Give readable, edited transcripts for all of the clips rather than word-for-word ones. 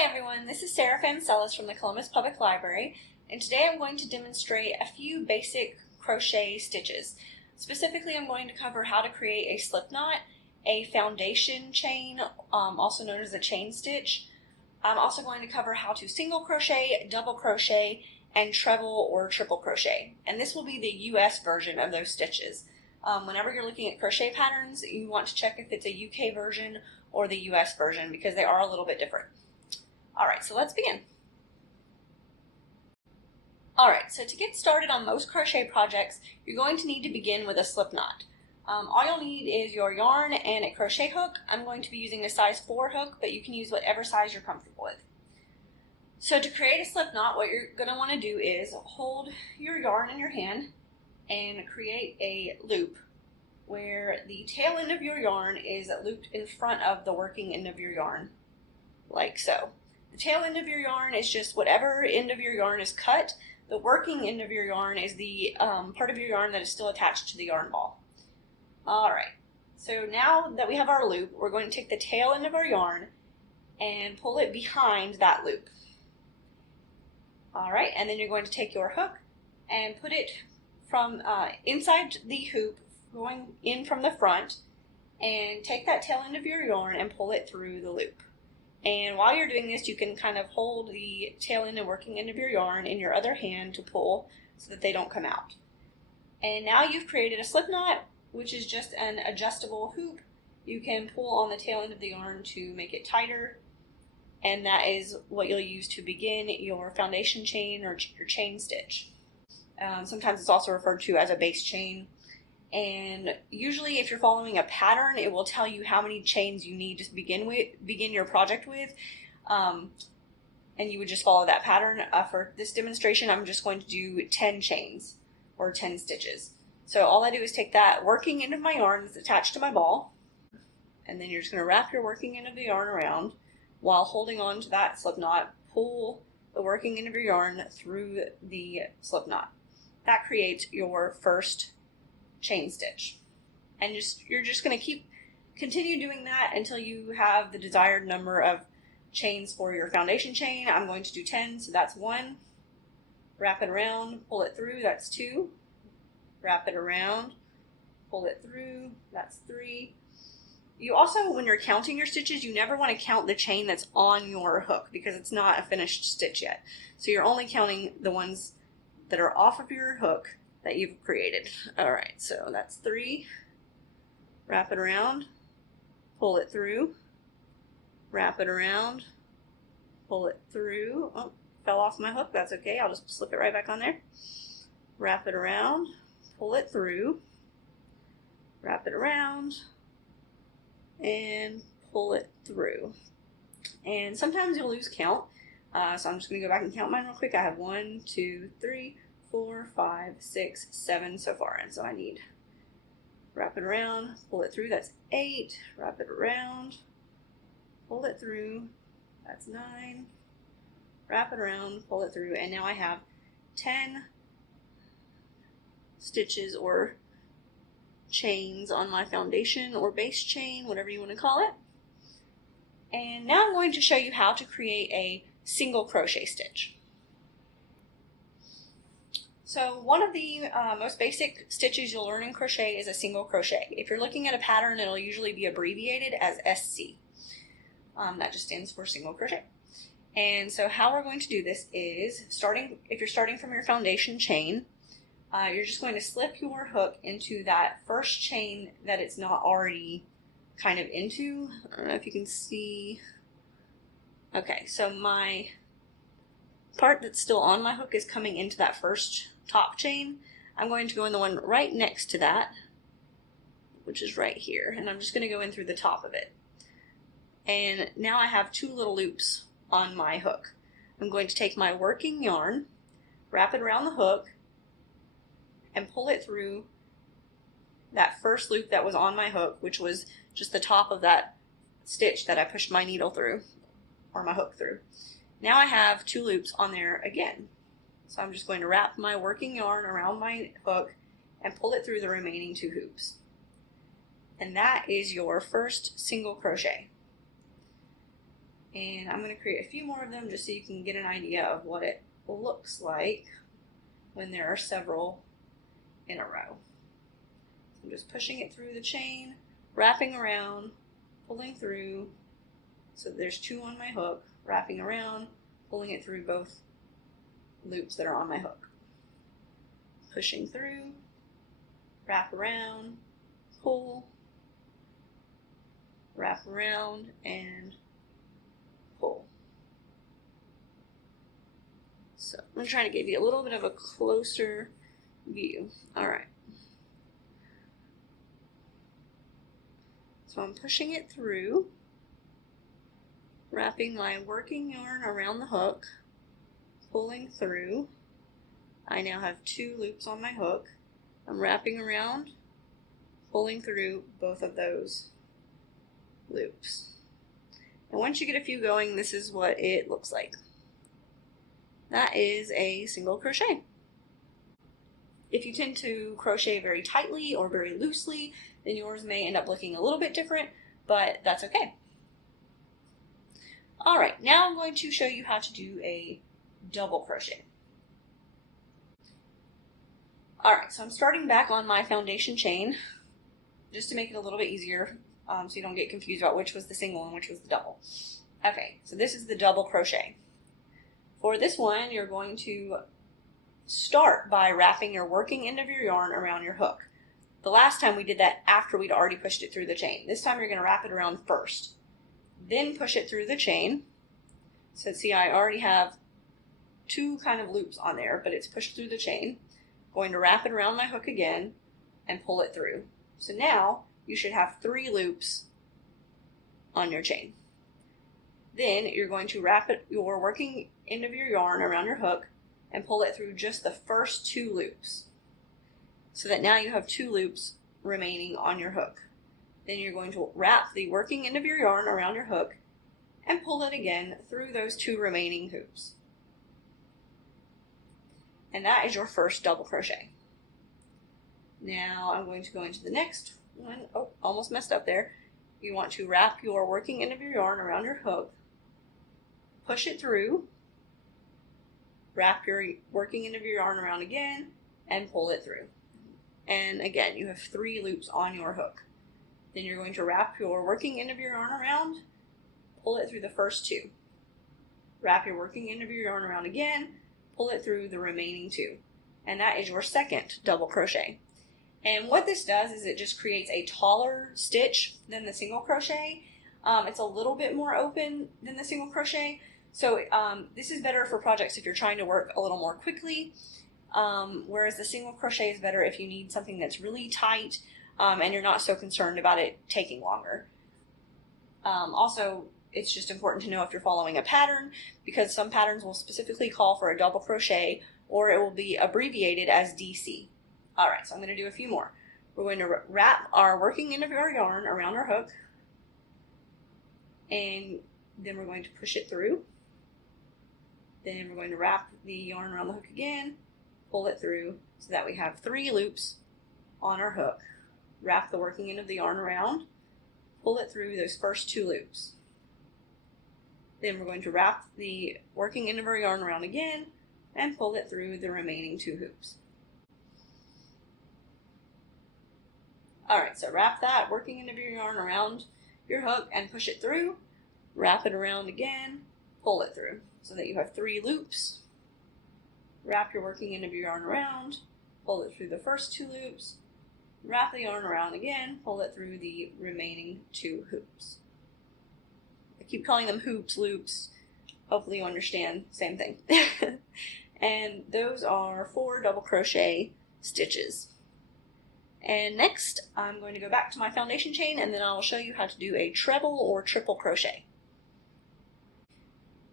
Hi everyone, this is Sarah Fancellis from the Columbus Public Library, and today I'm going to demonstrate a few basic crochet stitches. Specifically, I'm going to cover how to create a slip knot, a foundation chain, also known as a chain stitch. I'm also going to cover how to single crochet, double crochet, and treble or triple crochet. And this will be the US version of those stitches. Whenever you're looking at crochet patterns, you want to check if it's a UK version or the US version because they are a little bit different. Alright, so let's begin. Alright, so to get started on most crochet projects, you're going to need to begin with a slip knot. All you'll need is your yarn and a crochet hook. I'm going to be using a size 4 hook, but you can use whatever size you're comfortable with. So to create a slip knot, what you're going to want to do is hold your yarn in your hand and create a loop where the tail end of your yarn is looped in front of the working end of your yarn, like so. The tail end of your yarn is just whatever end of your yarn is cut. The working end of your yarn is the part of your yarn that is still attached to the yarn ball. Alright, so now that we have our loop, we're going to take the tail end of our yarn and pull it behind that loop. Alright, and then you're going to take your hook and put it from inside the hoop, going in from the front, and take that tail end of your yarn and pull it through the loop. And while you're doing this, you can kind of hold the tail end and working end of your yarn in your other hand to pull so that they don't come out. And now you've created a slip knot, which is just an adjustable hoop. You can pull on the tail end of the yarn to make it tighter, and that is what you'll use to begin your foundation chain or your chain stitch. Sometimes it's also referred to as a base chain. And usually if you're following a pattern, it will tell you how many chains you need to begin your project with, and you would just follow that pattern. For this demonstration, I'm just going to do 10 chains or 10 stitches. So all I do is take that working end of my yarn that's attached to my ball, and then you're just going to wrap your working end of the yarn around while holding on to that slip knot. Pull the working end of your yarn through the slip knot. That creates your first chain stitch, and you're just going to continue doing that until you have the desired number of chains for your foundation chain. I'm going to do 10, so that's 1. Wrap it around, pull it through, that's 2. Wrap it around, pull it through, that's 3. You also, when you're counting your stitches, you never want to count the chain that's on your hook because it's not a finished stitch yet. So you're only counting the ones that are off of your hook that you've created. Alright, so that's 3. Wrap it around, pull it through, wrap it around, pull it through. Oh, fell off my hook, that's okay, I'll just slip it right back on there. Wrap it around, pull it through, wrap it around, and pull it through. And sometimes you'll lose count, so I'm just going to go back and count mine real quick. I have 1, 2, 3, 4, 5, 6, 7 so far, and so I need wrap it around, pull it through, that's 8, wrap it around, pull it through, that's 9, wrap it around, pull it through, and now I have 10 stitches or chains on my foundation or base chain, whatever you want to call it. And now I'm going to show you how to create a single crochet stitch. So one of the most basic stitches you'll learn in crochet is a single crochet. If you're looking at a pattern, it'll usually be abbreviated as SC. That just stands for single crochet. And so how we're going to do this is, if you're starting from your foundation chain, you're just going to slip your hook into that first chain that it's not already kind of into. I don't know if you can see. Okay, so my part that's still on my hook is coming into that first top chain. I'm going to go in the one right next to that, which is right here, and I'm just going to go in through the top of it. And now I have 2 little loops on my hook. I'm going to take my working yarn, wrap it around the hook, and pull it through that first loop that was on my hook, which was just the top of that stitch that I pushed my needle through, or my hook through. Now I have 2 loops on there again. So I'm just going to wrap my working yarn around my hook and pull it through the remaining 2 hoops. And that is your first single crochet. And I'm going to create a few more of them just so you can get an idea of what it looks like when there are several in a row. So I'm just pushing it through the chain, wrapping around, pulling through. So there's 2 on my hook, wrapping around, pulling it through both loops that are on my hook. Pushing through, wrap around, pull, wrap around, and pull. So I'm trying to give you a little bit of a closer view. All right. So I'm pushing it through, wrapping my working yarn around the hook, pulling through. I now have 2 loops on my hook. I'm wrapping around, pulling through both of those loops. And once you get a few going, this is what it looks like. That is a single crochet. If you tend to crochet very tightly or very loosely, then yours may end up looking a little bit different, but that's okay. All right, now I'm going to show you how to do a double crochet. All right, so I'm starting back on my foundation chain just to make it a little bit easier so you don't get confused about which was the single and which was the double. Okay, so this is the double crochet. For this one, you're going to start by wrapping your working end of your yarn around your hook. The last time we did that after we'd already pushed it through the chain. This time you're going to wrap it around first, then push it through the chain. So see, I already have 2 kind of loops on there, but it's pushed through the chain. Going to wrap it around my hook again and pull it through. So now you should have 3 loops on your chain. Then you're going to wrap your working end of your yarn around your hook and pull it through just the first 2 loops. So that now you have 2 loops remaining on your hook. Then you're going to wrap the working end of your yarn around your hook and pull it again through those 2 remaining hoops. And that is your first double crochet. Now I'm going to go into the next one. Oh, almost messed up there. You want to wrap your working end of your yarn around your hook, push it through, wrap your working end of your yarn around again, and pull it through. And again, you have 3 loops on your hook. Then you're going to wrap your working end of your yarn around, pull it through the first 2. Wrap your working end of your yarn around again, pull it through the remaining 2. And that is your second double crochet. And what this does is it just creates a taller stitch than the single crochet. It's a little bit more open than the single crochet. So this is better for projects if you're trying to work a little more quickly, whereas the single crochet is better if you need something that's really tight and you're not so concerned about it taking longer. Also, it's just important to know if you're following a pattern, because some patterns will specifically call for a double crochet or it will be abbreviated as DC. All right, so I'm going to do a few more. We're going to wrap our working end of our yarn around our hook, and then we're going to push it through. Then we're going to wrap the yarn around the hook again, pull it through so that we have 3 loops on our hook. Wrap the working end of the yarn around, pull it through those first 2 loops. Then we're going to wrap the working end of our yarn around again and pull it through the remaining 2 hoops. Alright, so wrap that working end of your yarn around your hook and push it through, wrap it around again, pull it through so that you have 3 loops. Wrap your working end of your yarn around, pull it through the first 2 loops, wrap the yarn around again, pull it through the remaining 2 hoops. I keep calling them hoops, loops. Hopefully you understand, same thing. And those are 4 double crochet stitches. And next, I'm going to go back to my foundation chain and then I'll show you how to do a treble or triple crochet.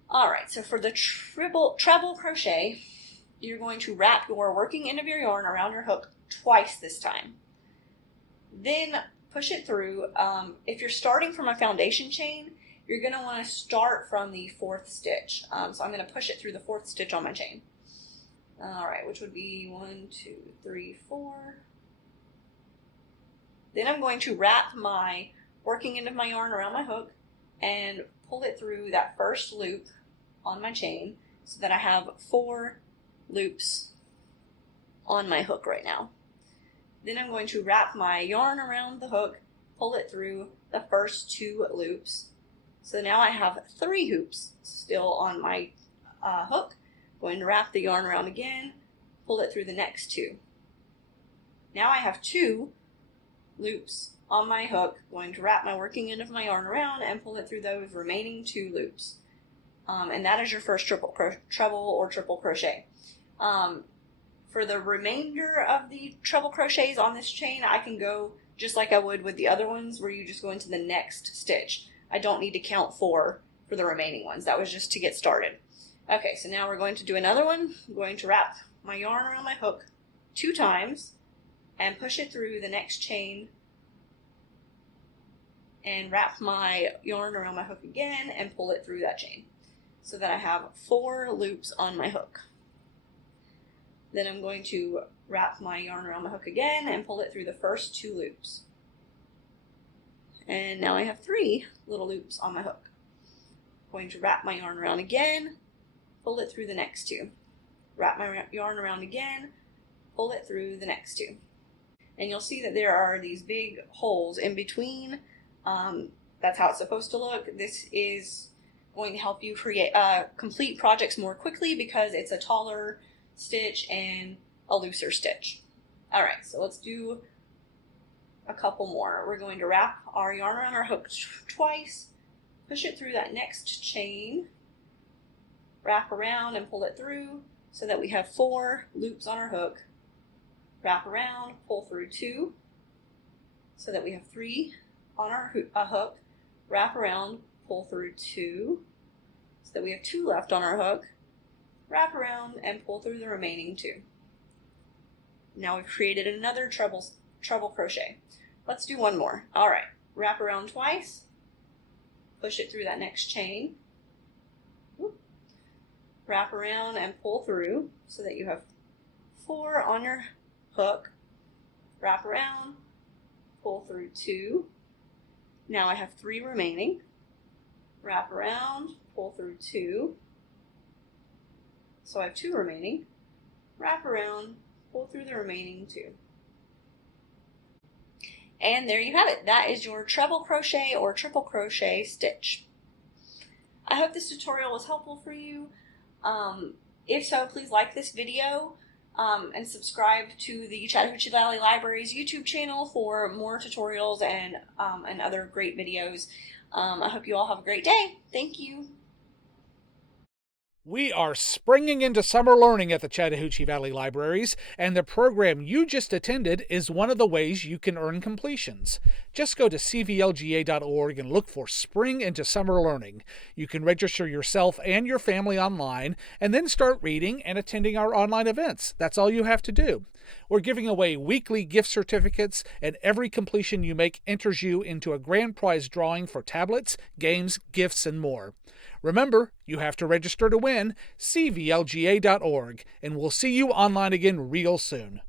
Alright, so for the treble crochet, you're going to wrap your working end of your yarn around your hook twice this time. Then push it through. If you're starting from a foundation chain, you're going to want to start from the 4th stitch. So I'm going to push it through the 4th stitch on my chain. Alright, which would be 1, 2, 3, 4. Then I'm going to wrap my working end of my yarn around my hook and pull it through that first loop on my chain so that I have 4 loops on my hook right now. Then I'm going to wrap my yarn around the hook, pull it through the first 2 loops. So now I have 3 hoops still on my hook. Going to wrap the yarn around again, pull it through the next 2. Now I have 2 loops on my hook. Going to wrap my working end of my yarn around and pull it through those remaining 2 loops. And that is your first treble or triple crochet. For the remainder of the treble crochets on this chain, I can go just like I would with the other ones, where you just go into the next stitch. I don't need to count 4 for the remaining ones. That was just to get started. Okay, so now we're going to do another one. I'm going to wrap my yarn around my hook 2 times and push it through the next chain, and wrap my yarn around my hook again and pull it through that chain so that I have 4 loops on my hook. Then I'm going to wrap my yarn around my hook again and pull it through the first 2 loops. And now I have 3 little loops on my hook. I'm going to wrap my yarn around again, pull it through the next 2. Wrap my yarn around again, pull it through the next 2. And you'll see that there are these big holes in between. That's how it's supposed to look. This is going to help you create complete projects more quickly because it's a taller stitch and a looser stitch. Alright, so let's do a couple more. We're going to wrap our yarn around our hook twice, push it through that next chain, wrap around and pull it through so that we have 4 loops on our hook, wrap around, pull through 2 so that we have 3 on our hook, wrap around, pull through 2 so that we have 2 left on our hook, wrap around and pull through the remaining 2. Now we've created another treble crochet. Let's do one more. Alright, wrap around twice, push it through that next chain, wrap around and pull through so that you have 4 on your hook, wrap around, pull through 2. Now I have 3 remaining, wrap around, pull through 2. So I have 2 remaining, wrap around, pull through the remaining 2. And there you have it. That is your treble crochet or triple crochet stitch. I hope this tutorial was helpful for you. If so, please like this video and subscribe to the Chattahoochee Valley Library's YouTube channel for more tutorials and other great videos. I hope you all have a great day. Thank you. We are springing into summer learning at the Chattahoochee Valley Libraries, and the program you just attended is one of the ways you can earn completions. Just go to cvlga.org and look for Spring into Summer Learning. You can register yourself and your family online, and then start reading and attending our online events. That's all you have to do. We're giving away weekly gift certificates, and every completion you make enters you into a grand prize drawing for tablets, games, gifts, and more. Remember, you have to register to win. cvlga.org, and we'll see you online again real soon.